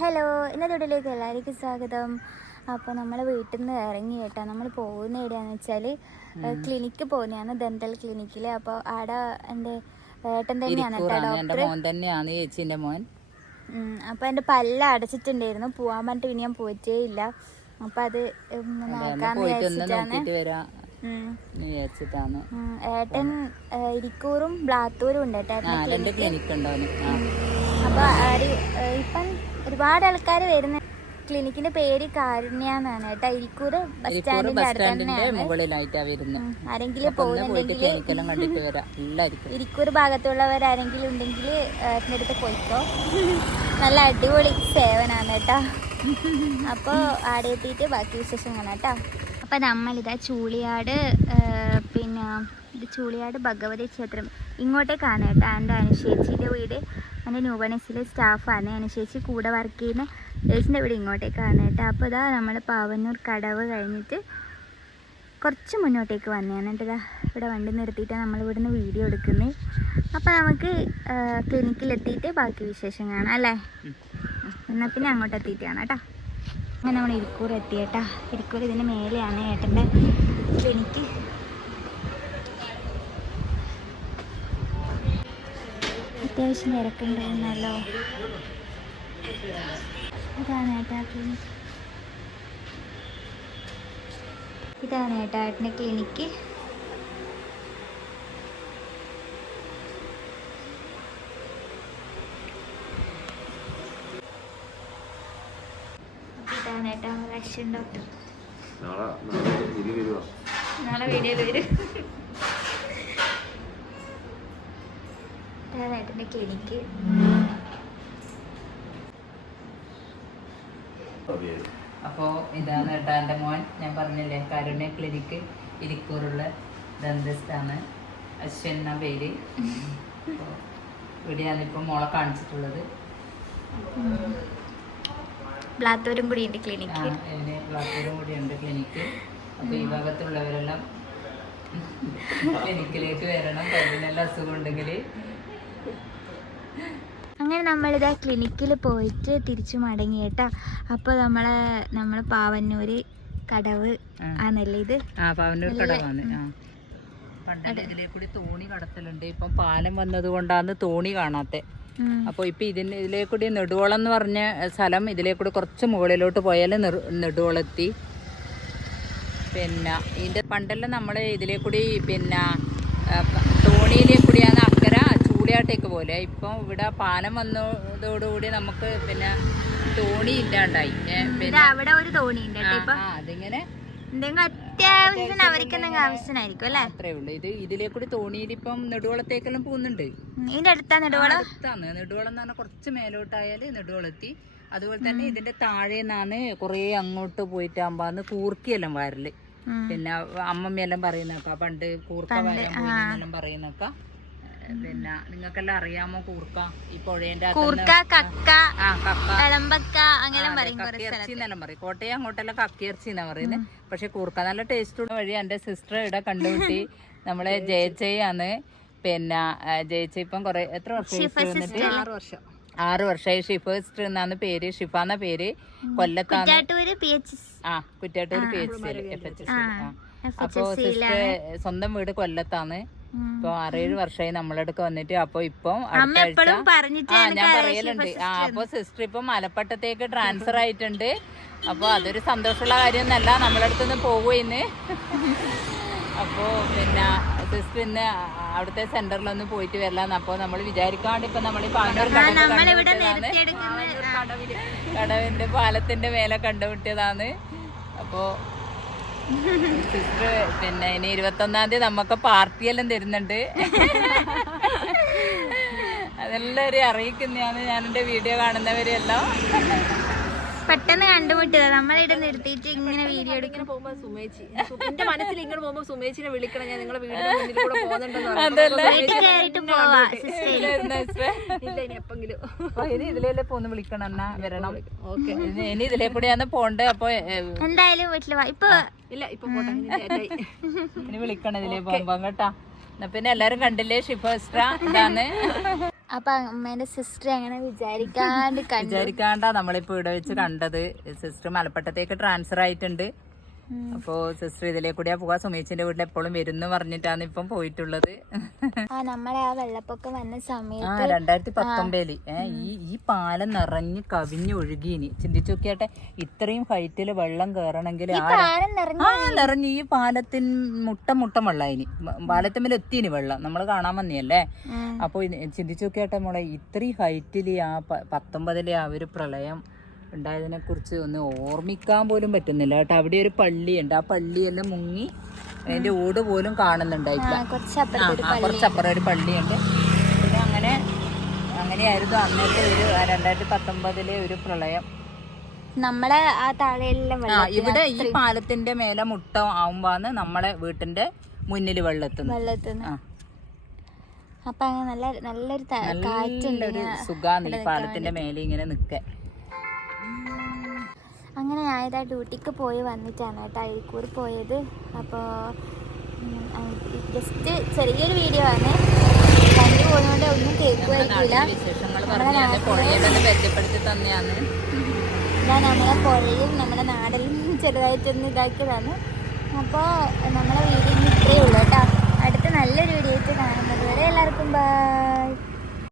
Hello, ഇന്നത്തെ വീട്ടിലേക്ക് എല്ലാവർക്കും സ്വാഗതം. അപ്പോൾ നമ്മൾ വീട്ടിൽ നിന്ന് ഇറങ്ങി കേട്ടോ. നമ്മൾ പോകുന്ന എവിടെയാണെന്ന് വെച്ചാൽ ക്ലിനിക്ക് പോകുന്നതാണ്, ദന്തൽ ക്ലിനിക്കിൽ. അപ്പോൾ അവിടെ എൻ്റെ ഏട്ടൻ തന്നെയാണ് കേട്ടോ ഡോക്ടർ. അപ്പോൾ എൻ്റെ പല്ല് അടച്ചിട്ടുണ്ടായിരുന്നു, പോകാൻ പറഞ്ഞിട്ട് പിന്നെ ഞാൻ പോയിട്ടേ ഇല്ല. അപ്പോൾ അത് നോക്കാമെന്ന് വിചാരിച്ചിട്ടാണ്. ഏട്ടൻ ഇരിക്കൂറും ബ്ലാത്തൂരും ഉണ്ട് കേട്ടോ ക്ലിനിക്ക്. അപ്പോൾ ഇപ്പം ഒരുപാട് ആൾക്കാർ വരുന്ന ക്ലിനിക്കിന്റെ പേര് കാരുണ്യ എന്നാണ് കേട്ടോ. ഇരിക്കൂർ ബസ് സ്റ്റാൻഡിന്റെ അടുത്ത് തന്നെയാണ്. ആരെങ്കിലും പോകുന്നുണ്ടെങ്കിൽ ഇരിക്കൂർ ഭാഗത്തുള്ളവരാരെങ്കിലും ഉണ്ടെങ്കിൽ അതിൻ്റെ അടുത്ത് പോയിക്കോ. നല്ല അടിപൊളി സേവനാണ് കേട്ടോ. അപ്പോൾ ആടെ എത്തിയിട്ട് ബാക്കി വിശേഷം കാണാം കേട്ടോ. അപ്പം നമ്മളിതാ ചൂളിയാട്, പിന്നെ ഇത് ചൂളിയാട് ഭഗവതി ക്ഷേത്രം ഇങ്ങോട്ടേക്കാണ് കേട്ടോ. എൻ്റെ അനുശേച്ചിയുടെ വീട്, എൻ്റെ ന്യൂബണസിലെ സ്റ്റാഫാണ്. അനുശേച്ചി കൂടെ വർക്ക് ചെയ്യുന്ന ചേച്ചിൻ്റെ വീട് ഇങ്ങോട്ടേക്കാണ് കേട്ടോ. അപ്പോൾ ഇതാ നമ്മൾ പാവന്നൂർ കടവ് കഴിഞ്ഞിട്ട് കുറച്ച് മുന്നോട്ടേക്ക് വന്നതാണ് കേട്ടോ. ഇതാ ഇവിടെ വണ്ടി നിർത്തിയിട്ടാണ് നമ്മൾ ഇവിടുന്ന് വീഡിയോ എടുക്കുന്നത്. അപ്പോൾ നമുക്ക് ക്ലിനിക്കിലെത്തിയിട്ട് ബാക്കി വിശേഷം കാണാം അല്ലേ. എന്നാൽ പിന്നെ അങ്ങോട്ട് എത്തിയിട്ട് കാണാം കേട്ടോ. അങ്ങനെ നമ്മൾ ഇരിക്കൂർ എത്തി കേട്ടോ. ഇരിക്കൂർ ഇതിൻ്റെ മേലെയാണ് ഏട്ടൻ്റെ ക്ലിനിക്ക്. അത്യാവശ്യം തിരക്കുണ്ടായിരുന്നല്ലോ. ഇതാണ് ഏട്ടാ ക്ലിനിക്ക്. ഇതാണ് ഏട്ടാ ഏട്ടൻ്റെ ക്ലിനിക്ക്. ഇതാണ് ഏട്ടാ റഷ്യൻ ഡോക്ടർ. നാളെ വീഡിയോയിൽ വരും. ഇതാണ് ഏട്ടൻ്റെ ക്ലിനിക്ക്. അപ്പോൾ ഇതാണ് ഏട്ടാ എൻ്റെ മോൻ. ഞാൻ പറഞ്ഞില്ലേ, കാരുണ്യ ക്ലിനിക്ക് ഇരിക്കൂറുള്ള ദന്തസ്റ്റാണ്. അശ്വൻ എന്ന പേര്. ഇവിടെയാണ് ഇപ്പം മോളെ കാണിച്ചിട്ടുള്ളത്. ബ്ലാത്തൂരും കൂടി ഉണ്ട് ക്ലിനിക്ക്. ബ്ലാത്തൂരും കൂടി ഉണ്ട് ക്ലിനിക്ക്. അപ്പോൾ ഈ ഭാഗത്തുള്ളവരെല്ലാം ക്ലിനിക്കിലേക്ക് വരണം, പല്ലിനെല്ലാം അസുഖം ഉണ്ടെങ്കിൽ. അങ്ങനെ നമ്മളിതാ ക്ലിനിക്കിൽ പോയിട്ട് തിരിച്ചു മടങ്ങി കേട്ടോ. അപ്പോൾ നമ്മളെ പാവന്നൂര് കടവ് ആണല്ലേ ഇത്? പാവന്നൂർ കടവാണ്. ഇതിലേക്കൂടി തോണി കടത്തലുണ്ട്. ഇപ്പം പാലം വന്നത് കൊണ്ടാണ് തോണി കാണാത്തെ. അപ്പോൾ ഇപ്പം ഇതിലേക്കൂടി നെടുവോളം എന്ന് പറഞ്ഞ സ്ഥലം ഇതിലേക്കൂടി കുറച്ച് മുകളിലോട്ട് പോയാൽ നെടുവോളെത്തി. പിന്നെ ഇതിൻ്റെ പണ്ടെല്ലാം നമ്മൾ ഇതിലേക്കൂടി പിന്നെ തോണിയിലേക്കൂടിയാണ് അക്കര ചൂളിയാട്ടേക്ക് പോലെ. ഇപ്പം ഇവിടെ പാലം വന്നതോടുകൂടി നമുക്ക് പിന്നെ തോണി ഇല്ലാണ്ടായി. പിന്നെ അവിടെ ഒരു തോണി ഉണ്ട്. അതിങ്ങനെ അത്യാവശ്യം അവർക്ക് ആവശ്യമായിരിക്കും അല്ലേ? അത്രേ ഉള്ളൂ. ഇതിലേക്കൂടി തോണിയിൽ ഇപ്പം നെടുവോളത്തേക്കെല്ലാം പോകുന്നുണ്ട്. ഇതിന്റെ അടുത്താണ് നെടുവോളം. നെടുവോളം എന്ന് പറഞ്ഞാൽ കുറച്ച് മേലോട്ടായാൽ നെടുവോളെത്തി. അതുപോലെ തന്നെ ഇതിന്റെ താഴെ നിന്നാണ് കുറേ അങ്ങോട്ട് പോയിട്ടാകുമ്പോന്ന് കൂർക്കിയെല്ലാം വരല്. പിന്നെ അമ്മമ്മയെല്ലാം പറയുന്നേക്കാം പണ്ട് കൂർക്ക വരാൻ പറയുന്നേക്ക. പിന്നെ നിങ്ങൾക്കെല്ലാം അറിയാമോ കൂർക്ക? ഈ പുഴേന്റെ കക്കിയിറച്ചിന്നെല്ലാം പറയും. കോട്ടയം അങ്ങോട്ടെല്ലാം കക്കിയിറച്ചി എന്നാ പറയുന്നത്. പക്ഷെ കൂർക്ക നല്ല ടേസ്റ്റ് വഴി എന്റെ സിസ്റ്റർ ഇവിടെ കണ്ടുപിട്ടി. നമ്മളെ ജയച്ചയാണ്. പിന്നെ ജയിച്ച ഇപ്പം കുറെ എത്ര വർഷം? 6 വർഷമായി. ഷിഫ സിസ്റ്റർ എന്നാണ് പേര്. ഷിഫ എന്ന പേര്. കൊല്ലത്താണ്. കുറ്റാട്ടൂര് PHC FHS. അപ്പൊ സിസ്റ്റർ സ്വന്തം വീട് കൊല്ലത്താണ്. ഇപ്പൊ 6-7 വർഷമായി നമ്മളടുക്ക് വന്നിട്ട്. അപ്പൊ ഇപ്പം അടുത്ത ആഴ്ച ഞാൻ പറയലുണ്ട്. അപ്പൊ സിസ്റ്റർ ഇപ്പൊ മലപ്പട്ടത്തേക്ക് ട്രാൻസ്ഫർ ആയിട്ടുണ്ട്. അപ്പൊ അതൊരു സന്തോഷമുള്ള കാര്യമൊന്നല്ല, നമ്മളടുത്തുനിന്ന് പോകുമെന്ന്. അപ്പോ പിന്നെ സിസ്റ്റർ ഇന്ന് അവിടുത്തെ സെന്ററിലൊന്ന് പോയിട്ട് വരലാന്ന്. അപ്പൊ നമ്മൾ വിചാരിക്കാണ്ട് ഇപ്പൊ നമ്മൾ പാനൂർ കടവിന്റെ പാലത്തിന്റെ മേലെ കണ്ടുമുട്ടിയതാണ്. അപ്പോ സിസ്റ്റർ പിന്നെ ഇനി 21-ാം തീയതി നമുക്ക് പാർട്ടിയെല്ലാം തരുന്നുണ്ട്. അതെല്ലാവരും അറിയിക്കുന്നതാണ്. ഞാൻ എന്റെ വീഡിയോ കാണുന്നവരെല്ലാം പെട്ടെന്ന് കണ്ടുമുട്ടിയതാ. നമ്മളിവിടെ നിർത്തിയിട്ട് ഇങ്ങനെ വീഡിയോ എടുക്കാൻ പോകുമ്പോ സുമേച്ചി എന്റെ മനസ്സിൽ ഇങ്ങനെ പോകുമ്പോ സുമേച്ചിനെ വിളിക്കണം, ഞാൻ നിങ്ങളെ വീടിന്റെ മുന്നിൽ കൂടെ പോകുന്നുണ്ടെന്ന്. ഇല്ല, ഇനി എപ്പെങ്കിലും ഇനി ഇതിലല്ലേ പോന്ന് വിളിക്കണം എന്നാ വരണം. ഓക്കെ, ഇനി ഇതിലേ കൂടെയാണ് പോണ്ടേ. അപ്പൊ എന്തായാലും വീട്ടില് ഇപ്പൊ ഇല്ല, ഇപ്പൊ പോട്ടെ. ഇനി വിളിക്കണം ഇതിലേ പോകുമ്പോ കേട്ടാ. എന്നാ പിന്നെ എല്ലാരും കണ്ടില്ലേ ഷിഫ സിസ്റ്റർ ഇതാണ്. അപ്പൊ അമ്മേന്റെ സിസ്റ്റർ അങ്ങനെ വിചാരിക്കാണ്ടാ നമ്മളിപ്പോ ഇവിടെ വെച്ച് കണ്ടത്. സിസ്റ്റർ മലപ്പട്ടത്തേക്ക് ട്രാൻസ്ഫർ ആയിട്ടുണ്ട്. അപ്പൊ സിസ്റ്റർ ഇതിലേ കൂടിയാ പോവാ. സുമേച്ചിന്റെ വീട്ടിൽ എപ്പോഴും വരുന്നു പറഞ്ഞിട്ടാണ് ഇപ്പം പോയിട്ടുള്ളത്. നമ്മളെ ആ വെള്ളപ്പൊക്കം വന്ന സമയത്ത് 2019 ഈ പാലം നിറഞ്ഞ് കവിഞ്ഞ് ഒഴുകിനി. ചിന്തിച്ചു നോക്കിയാട്ടെ, ഇത്രയും ഹൈറ്റില് വെള്ളം കയറണമെങ്കിൽ നിറഞ്ഞ് ഈ പാലത്തിന് മുട്ടം വെള്ളായിനി. പാലത്തിന്മേൽ എത്തിനി വെള്ളം, നമ്മൾ കാണാൻ വന്നിയല്ലേ. അപ്പൊ ചിന്തിച്ചു നോക്കിയാട്ടെ മോളെ, ഇത്രയും ഹൈറ്റില് ആ 19 ആ ഒരു പ്രളയം ഉണ്ടായതിനെ കുറിച്ച് ഒന്ന് ഓർമ്മിക്കാൻ പോലും പറ്റുന്നില്ല കേട്ടോ. അവിടെ ഒരു പള്ളിയുണ്ട്, ആ പള്ളിയെല്ലാം മുങ്ങി അതിന്റെ ഓട് പോലും കാണുന്നുണ്ടായില്ല. കുറച്ചപ്പുറം ഒരു പള്ളിയുണ്ട്. പിന്നെ അങ്ങനെയായിരുന്നു അന്നത്തെ ഒരു 2019 ഒരു പ്രളയം. നമ്മളെ ആ താഴെയെല്ലാം ഇവിടെ ഈ പാലത്തിന്റെ മേലെ മുട്ട ആവുമ്പാന്ന് നമ്മളെ വീട്ടിന്റെ മുന്നിൽ വെള്ളത്തുന്നു. അപ്പൊ അങ്ങനെ നല്ലൊരു കാറ്റുണ്ട്, ഒരു സുഖാണ് ഈ പാലത്തിന്റെ മേലെ ഇങ്ങനെ നിക്ക. അങ്ങനെ ആയതാ ഡ്യൂട്ടിക്ക് പോയി വന്നിട്ടാണ് കേട്ടോ അഴീക്കൂർ പോയത്. അപ്പോൾ ജസ്റ്റ് ചെറിയൊരു വീഡിയോ ആണ്, വണ്ടി പോകുന്നതുകൊണ്ട് ഒന്നും കേൾക്കുമായിരിക്കില്ല. ഇതാ നമ്മളെ പുഴയും നമ്മുടെ നാടെല്ലാം ചെറുതായിട്ടൊന്ന് ഇതാക്കിയതാണ്. അപ്പോൾ നമ്മളെ വീഡിയോ ഇത്രയേ ഉള്ളൂ കേട്ടോ. അടുത്ത നല്ലൊരു വീഡിയോ ആയിട്ട് കാണുന്നത് വരെ എല്ലാവർക്കും ബൈ.